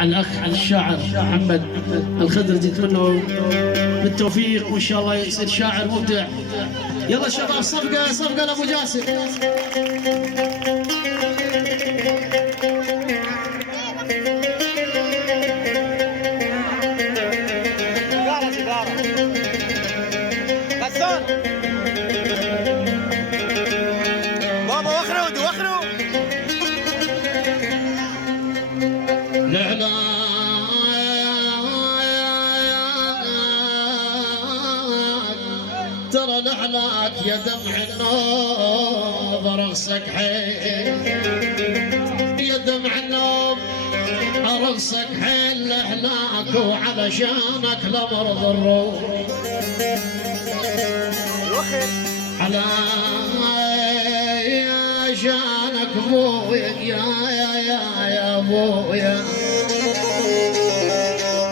مع الأخ الشاعر محمد الخضرجي، نتمنى بالتوفيق وإن شاء الله يصير شاعر مبدع. يلا شباب صفقة صفقة لأبو جاسر. بابا وخروا وخروا. لا لا ترى لعلاك يا دمع النوب رقصك حيل، يا دمع النوب رقصك حيل لحلاك، وعلشانك لمرض الروح على عشانك ابويا يا ابويا،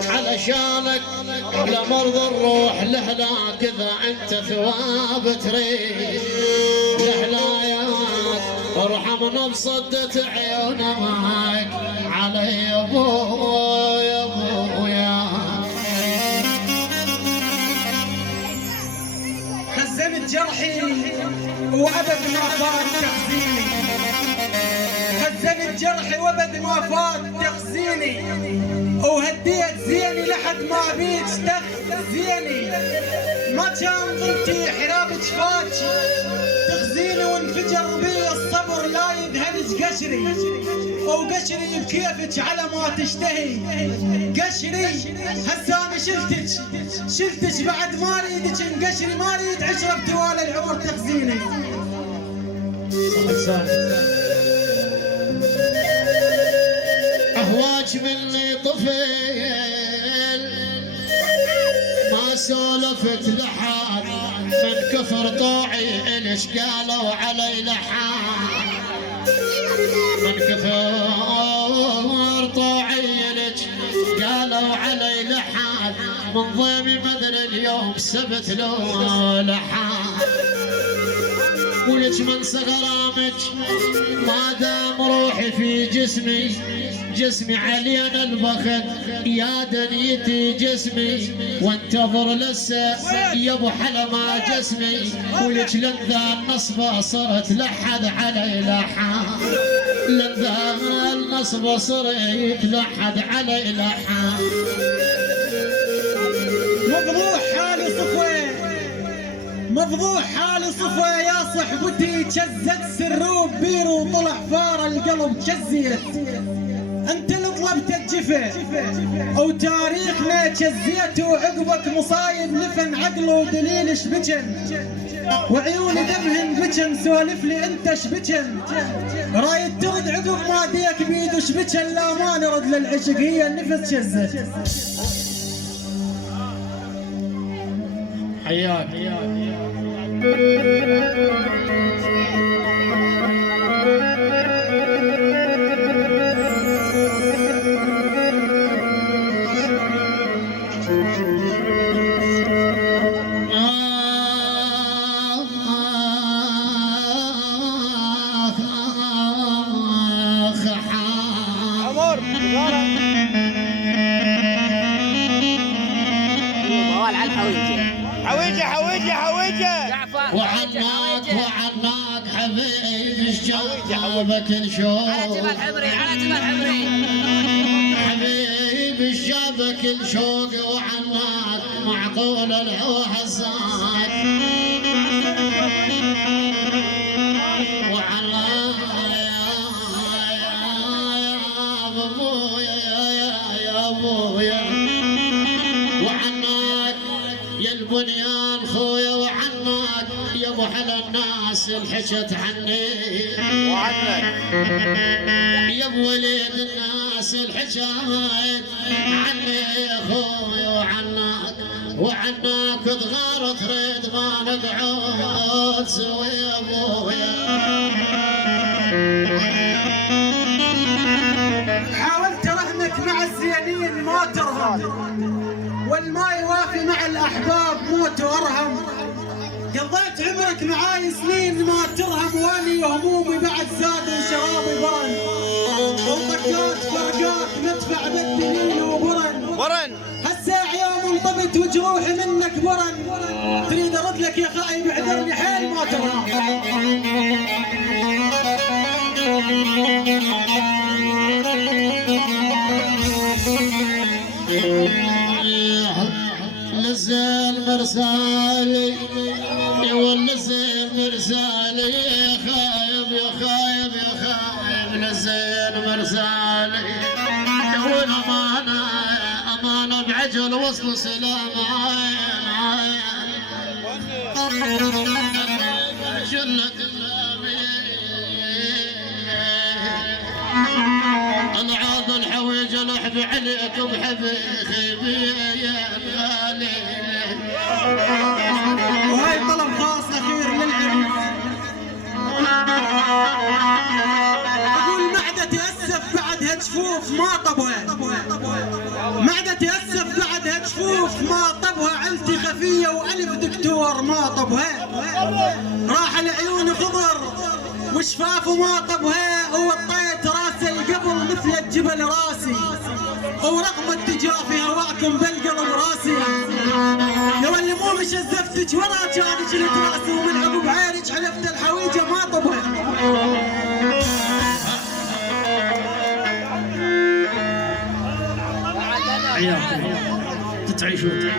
علشانك لمرض الروح لهلاك، اذا انت ثواب تريد لهلاياك ارحمنا بصدة عيونك علي يا ابويا ابويا. خزنت جرحي وابد ما فات تخزيني، خزنت جرحي وابد ما فات تخزيني، وهديت زيني لحد ما بيك تخزيني، ما كان بنتي حراب جفاك تخزيني، وانفجر بي الصبر لا يدهنج قشري، وقشري بكيفك على ما تشتهي قشري. هسه انا شلتك بعد ما اريدك انقشري، ما اريد عشره بتوالي العمر تخزيني. اهواج مني طفل ما سولفت لحد، من كفر طوعي الش قالوا علي لحد، من كفر طوعي الش قالوا علي لحد، من ضيمي مدري اليوم سبت له لحد، ولك من صغرامك ما دام روحي في جسمي، جسمي علينا البخت يا دنيتي جسمي، وانتظر لسه يا ابو حلمة جسمي، ولك لذا النصبة صرت لحد علي لحد، لذا النصبة صرت لحد علي لحد. مفضوح حالي صفوة، مفضوح حالي صفوة يا صحبتي، جزت سروب بيرو وطلع فار القلب جزيت، انت اللي طلبت الجفة وتاريخنا جزيت، وعقبك مصايب لفن عقله ودليل شبكن، وعيوني دمهن بكن سولف لي انت شبكن، رايد ترد عقب ما ديك بيد شبكن، لا ما نرد للعشق هي النفس جزت. حياك عمر حويجة حويجة حويجة وعناك وعناك حبيبي الشباب كل شوق، على جبل حمري على جبل حمري حبيبي الشباب كل شوق، وعناك معقول الهوى حساك، وعناك يا ابويا يا ابويا، وعناك يا البنيان خويا، وعناك يا ابو حلا الناس الحكت عني، وعنك يا ابو وليد الناس الحكت عني يا خويا، وعناك وعناك تغار تريد ما نقعد سوي يا ابويا. حاولت رهنك مع الزينين ما ترهم، والما يوافي مع الاحباب موت وارهم، قضيت عمرك معاي سنين ما ترهم واني همومي بعد زاد وشرابي برن وطقات فرقات ندفع بالدليل وبرن ورن هسه عيون انطبت وجروحي منك برن تريد ارد لك يا خايب اعذرني حيل ما ترى نزل مرسالي ونزل مرسالي يا خايب يا خايب يا خايب نزل مرسالي والامانه امانه بعجل وصل سلام عين عين جلة العاض الحويج لحب عليك بحبيبي يا غالي وهاي طلب خاص اخير للعريس اقول معدة تأسف بعدها جفوف ما طبها معدة تأسف بعدها جفوف ما طبها عيلتي خفية والف دكتور ما طبها راح العيون خضر وشفافه ما طبها وطيت راسي القبل مثل الجبل راسي ورغم التجافي هواكم بالقلب راسي لو اللي مو مشزفتك ورا كان جلد راسي ومن عقب عينك حلفت الحويجه ما طبها عيال تتعيشون